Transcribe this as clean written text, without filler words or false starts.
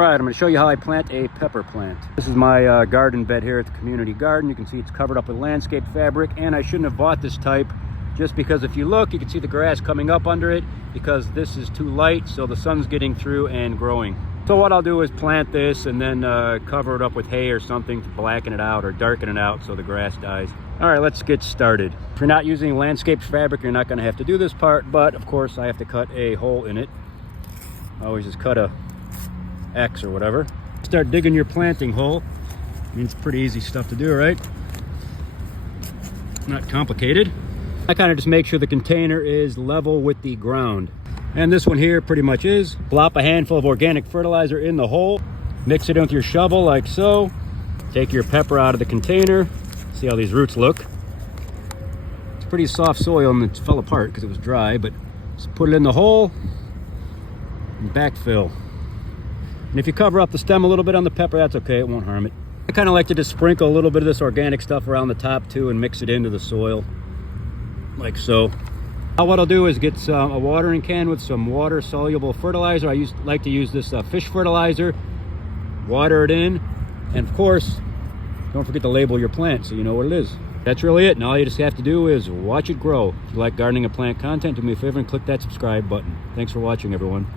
All right, I'm going to show you how I plant a pepper plant. This is my garden bed here at the community garden. You can see it's covered up with landscape fabric, and I shouldn't have bought this type just because if you look, you can see the grass coming up under it because this is too light, so the sun's getting through and growing. So what I'll do is plant this and then cover it up with hay or something to blacken it out or darken it out so the grass dies. All right, let's get started. If you're not using landscape fabric, you're not going to have to do this part, but of course I have to cut a hole in it. I always just cut a X or whatever. Start digging your planting hole. I mean, it's pretty easy stuff to do, right? Not complicated. I kind of just make sure the container is level with the ground. And this one here pretty much is. Plop a handful of organic fertilizer in the hole. Mix it in with your shovel like so. Take your pepper out of the container. See how these roots look. It's pretty soft soil and it fell apart because it was dry, but just put it in the hole and backfill. And if you cover up the stem a little bit on the pepper, that's okay, it won't harm it. I kind of like to just sprinkle a little bit of this organic stuff around the top too and mix it into the soil, like so. Now what I'll do is get a watering can with some water-soluble fertilizer. I like to use this fish fertilizer, water it in, and of course, don't forget to label your plant so you know what it is. That's really it, and all you just have to do is watch it grow. If you like gardening and plant content, do me a favor and click that subscribe button. Thanks for watching, everyone.